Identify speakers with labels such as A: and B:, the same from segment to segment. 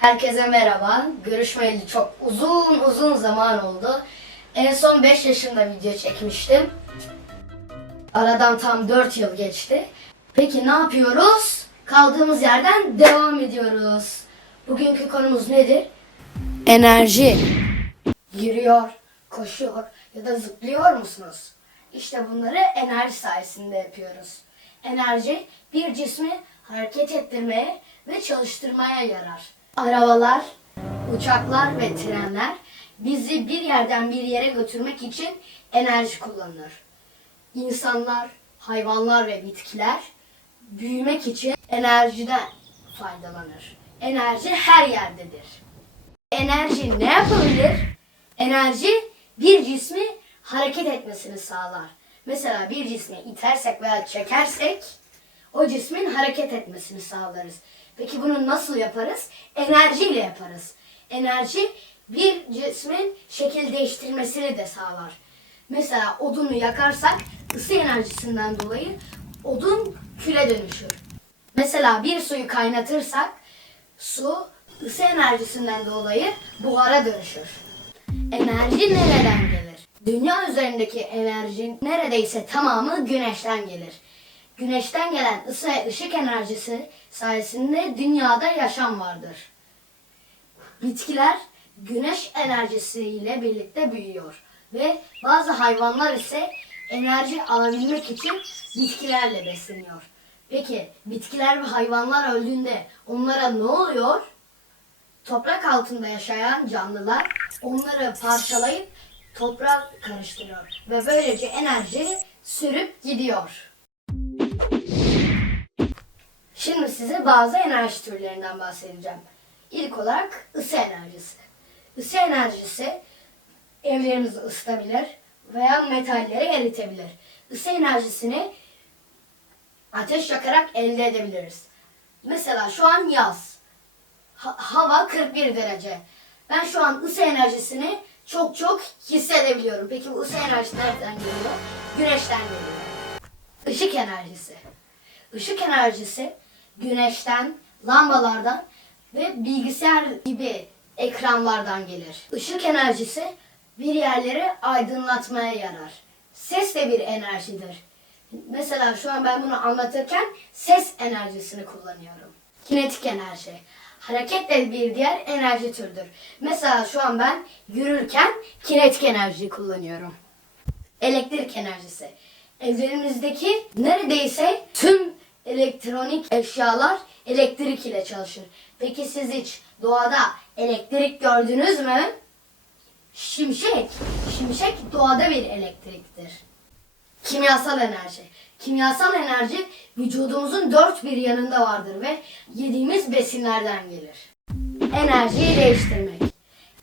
A: Herkese merhaba. Görüşmeyeli çok uzun uzun zaman oldu. En son 5 yaşında video çekmiştim. Aradan tam 4 yıl geçti. Peki ne yapıyoruz? Kaldığımız yerden devam ediyoruz. Bugünkü konumuz nedir? Enerji. Yürüyor, koşuyor ya da zıplıyor musunuz? İşte bunları enerji sayesinde yapıyoruz. Enerji bir cismi hareket ettirmeye ve çalıştırmaya yarar. Arabalar, uçaklar ve trenler bizi bir yerden bir yere götürmek için enerji kullanır. İnsanlar, hayvanlar ve bitkiler büyümek için enerjiden faydalanır. Enerji her yerdedir. Enerji ne yapabilir? Enerji bir cismi hareket etmesini sağlar. Mesela bir cismi itersek veya çekersek o cismin hareket etmesini sağlarız. Peki bunu nasıl yaparız? Enerjiyle yaparız. Enerji bir cismin şekil değiştirmesini de sağlar. Mesela odunu yakarsak ısı enerjisinden dolayı odun küle dönüşür. Mesela bir suyu kaynatırsak su ısı enerjisinden dolayı buhara dönüşür. Enerji nereden gelir? Dünya üzerindeki enerji neredeyse tamamı güneşten gelir. Güneşten gelen ısı ve ışık enerjisi sayesinde dünyada yaşam vardır. Bitkiler güneş enerjisiyle birlikte büyüyor ve bazı hayvanlar ise enerji alabilmek için bitkilerle besleniyor. Peki bitkiler ve hayvanlar öldüğünde onlara ne oluyor? Toprak altında yaşayan canlılar onları parçalayıp toprak karıştırıyor ve böylece enerji sürüp gidiyor. Şimdi size bazı enerji türlerinden bahsedeceğim. İlk olarak ısı enerjisi. Isı enerjisi evlerimizi ısıtabilir veya metalleri eritebilir. Isı enerjisini ateş yakarak elde edebiliriz. Mesela şu an yaz. Ha- hava 41 derece. Ben şu an ısı enerjisini çok çok hissedebiliyorum. Peki bu ısı enerjisi nereden geliyor? Güneşten geliyor. Işık enerjisi. Işık enerjisi güneşten, lambalardan ve bilgisayar gibi ekranlardan gelir. Işık enerjisi bir yerleri aydınlatmaya yarar. Ses de bir enerjidir. Mesela şu an ben bunu anlatırken ses enerjisini kullanıyorum. Kinetik enerji. Hareket de bir diğer enerji türüdür. Mesela şu an ben yürürken kinetik enerjiyi kullanıyorum elektrik enerjisi. Evlerimizdeki neredeyse tüm elektronik eşyalar elektrik ile çalışır. Peki siz hiç doğada elektrik gördünüz mü? Şimşek. Şimşek doğada bir elektriktir. Kimyasal enerji. Kimyasal enerji vücudumuzun dört bir yanında vardır ve yediğimiz besinlerden gelir. Enerjiyi değiştirmek.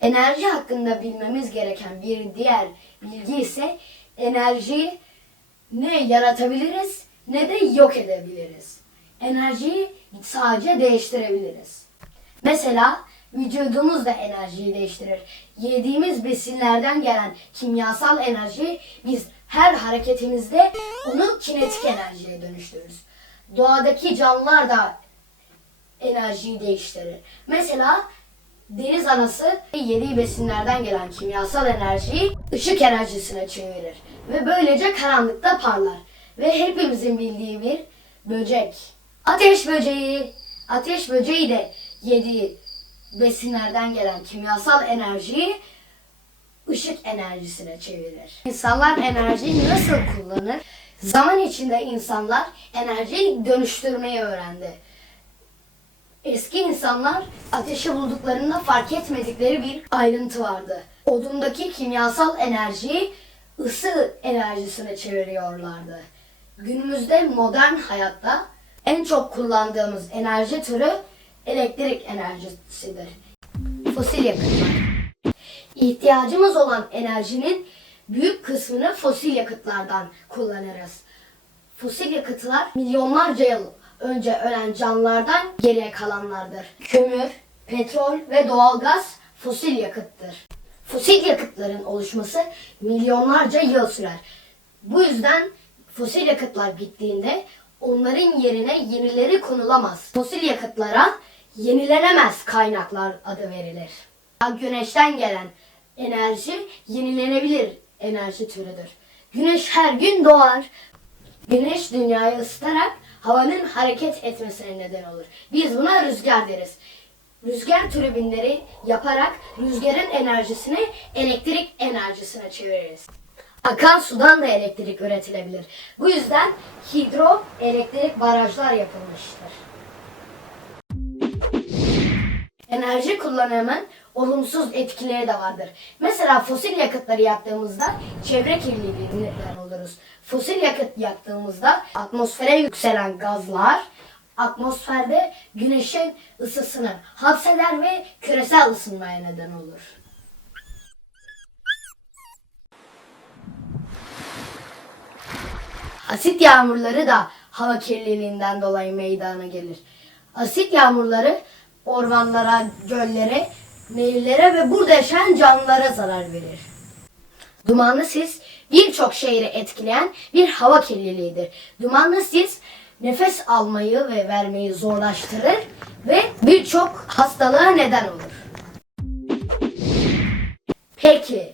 A: Enerji hakkında bilmemiz gereken bir diğer bilgi ise enerjiyi ne yaratabiliriz ne de yok edebiliriz. Enerjiyi sadece değiştirebiliriz. Mesela vücudumuz da enerjiyi değiştirir. Yediğimiz besinlerden gelen kimyasal enerji biz her hareketimizde onu kinetik enerjiye dönüştürürüz. Doğadaki canlılar da enerjiyi değiştirir. Mesela deniz anası yediği besinlerden gelen kimyasal enerjiyi ışık enerjisine çevirir ve böylece karanlıkta parlar. Ve hepimizin bildiği bir böcek. Ateş böceği. Ateş böceği de yediği besinlerden gelen kimyasal enerjiyi ışık enerjisine çevirir. İnsanlar enerjiyi nasıl kullanır? Zaman içinde insanlar enerjiyi dönüştürmeyi öğrendi. Eski insanlar ateşi bulduklarında fark etmedikleri bir ayrıntı vardı. Odundaki kimyasal enerjiyi ısı enerjisine çeviriyorlardı. Günümüzde modern hayatta en çok kullandığımız enerji türü elektrik enerjisidir. Fosil yakıtlar. İhtiyacımız olan enerjinin büyük kısmını fosil yakıtlardan kullanırız. Fosil yakıtlar milyonlarca yıl önce ölen canlılardan geriye kalanlardır. Kömür, petrol ve doğalgaz fosil yakıttır. Fosil yakıtların oluşması milyonlarca yıl sürer. Bu yüzden fosil yakıtlar bittiğinde onların yerine yenileri konulamaz. Fosil yakıtlara yenilenemez kaynaklar adı verilir. Güneşten gelen enerji yenilenebilir enerji türüdür. Güneş her gün doğar. Güneş dünyayı ısıtarak havanın hareket etmesine neden olur. Biz buna rüzgar deriz. Rüzgar türbinleri yaparak rüzgarın enerjisini elektrik enerjisine çeviririz. Akan sudan da elektrik üretilebilir. Bu yüzden hidroelektrik barajlar yapılmıştır. Enerji kullanımının olumsuz etkileri de vardır. Mesela fosil yakıtları yaktığımızda çevre kirliliğinden oluruz. Fosil yakıt yaktığımızda atmosfere yükselen gazlar atmosferde güneşin ısısını hapseder ve küresel ısınmaya neden olur. Asit yağmurları da hava kirliliğinden dolayı meydana gelir. Asit yağmurları ormanlara, göllere, nehirlere ve burada yaşayan canlılara zarar verir. Dumanlı sis birçok şehri etkileyen bir hava kirliliğidir. Dumanlı sis nefes almayı ve vermeyi zorlaştırır ve birçok hastalığa neden olur. Peki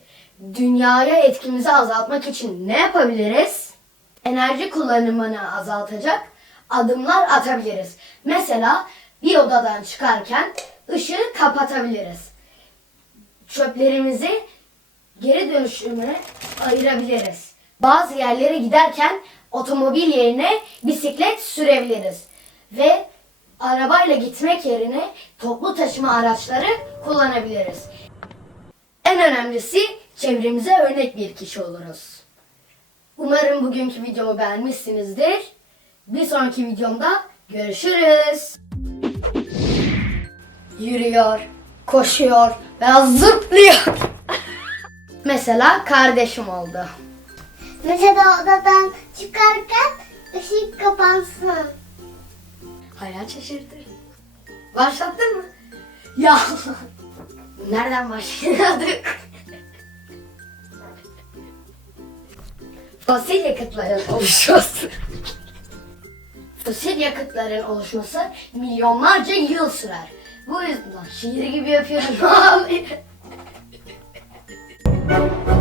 A: dünyaya etkimizi azaltmak için ne yapabiliriz? Enerji kullanımını azaltacak adımlar atabiliriz. Mesela bir odadan çıkarken ışığı kapatabiliriz. Çöplerimizi geri dönüşümüne ayırabiliriz. Bazı yerlere giderken otomobil yerine bisiklet sürebiliriz. Ve arabayla gitmek yerine toplu taşıma araçları kullanabiliriz. En önemlisi çevremize örnek bir kişi oluruz. Umarım bugünkü videomu beğenmişsinizdir. Bir sonraki videomda görüşürüz. Yürüyor, koşuyor veya zıplıyor. Mesela kardeşim oldu.
B: Mesela odadan çıkarken ışık kapansın.
A: Hayal şaşırtır. Başlattın mı? Ya nereden başladık? Fosil yakıtların oluşması. Fosil yakıtların oluşması milyonlarca yıl sürer. Bu yüzden şiir gibi yapıyorum.